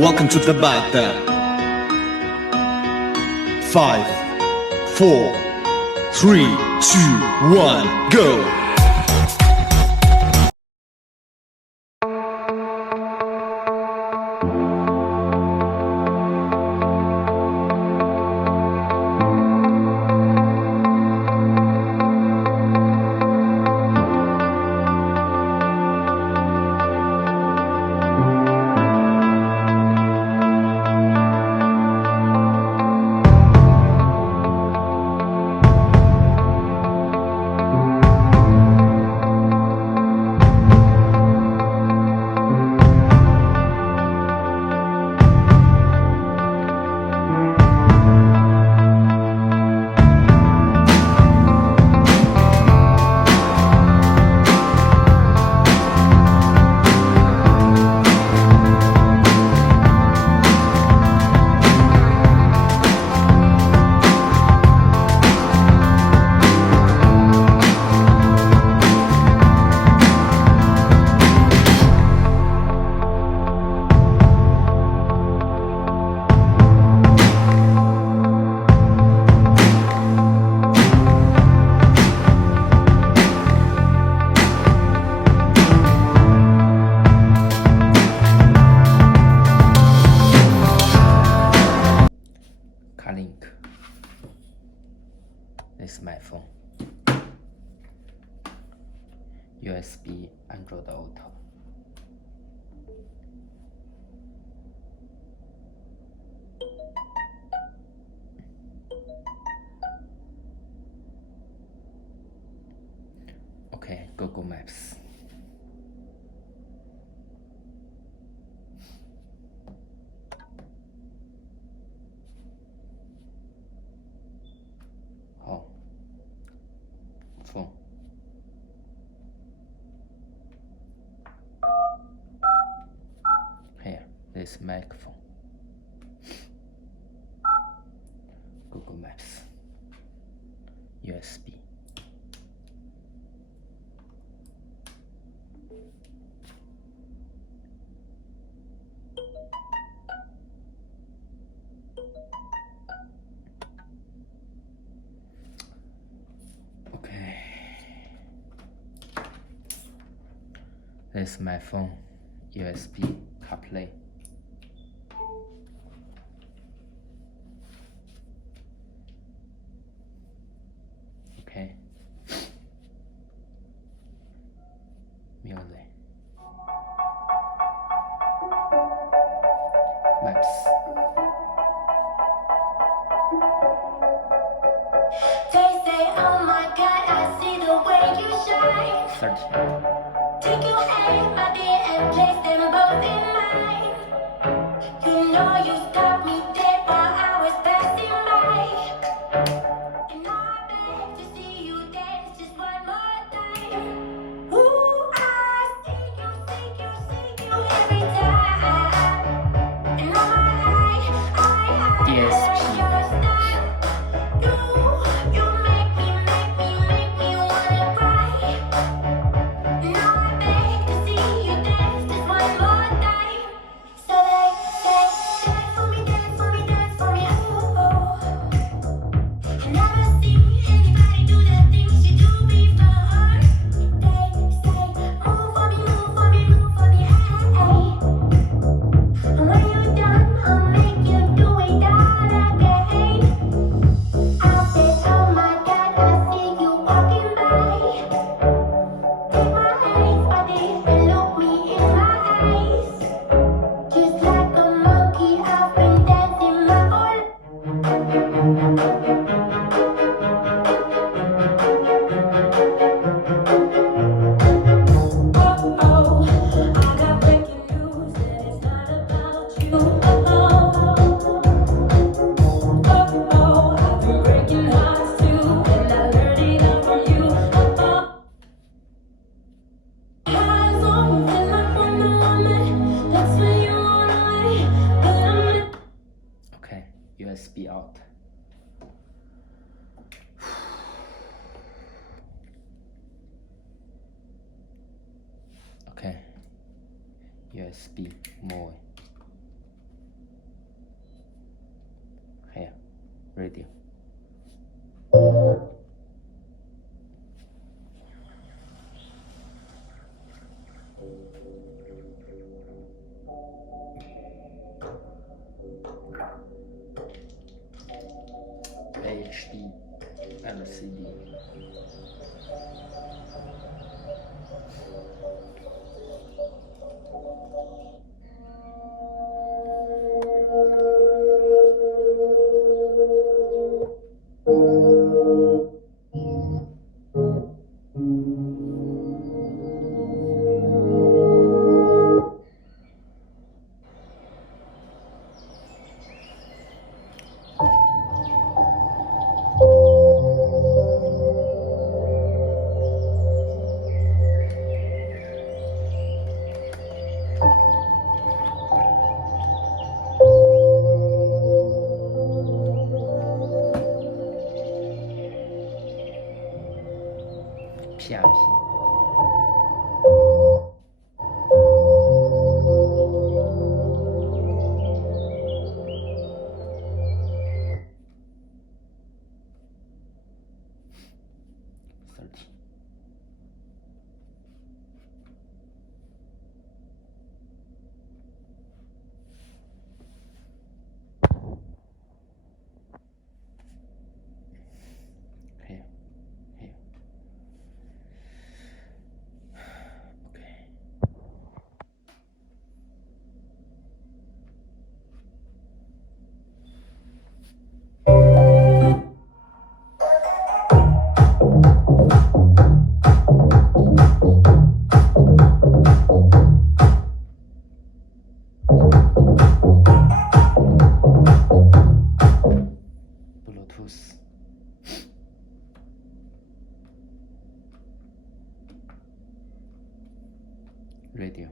Welcome to the beta. 5, 4, 3, 2, 1, go! This is my phone. USB Android Auto. Okay, Google Maps. Oh, phone. Here, this microphone. Google Maps. USB. Okay. This is my phone. USB Carplay. Okay. Music. Maps. They say, oh my God, I see the way you shine. Search. Take your hand, my dear, and place them both in mine. You know you stopped me dead while I was passing by. And I beg to see you dance just one more time. Ooh, I see you every time. And all my life, I DSP. your style. You make me wanna cry. Now I beg to see you dance just one more time. So they say, dance for me, dance for me, dance for me, oh. I never seen anybody do the things you do before. They say, move for me, move for me, move for me, hey. And when you're done, I'll make you do it all again. I said, oh my God, I see you walking by. Take my hands by this and look me in my eyes. Just like a monkey, I've been dancing my whole oh, I got breaking news and it's not about you. I've been breaking hearts too, and I learned it all from you. Eyes on, feel like Wonder Woman. That's when you wanna leave, but I'm not. Okay, USB out. Okay, USB more. radio. HD LCD. PRP. Here. Here. Okay. Bluetooth. Radio.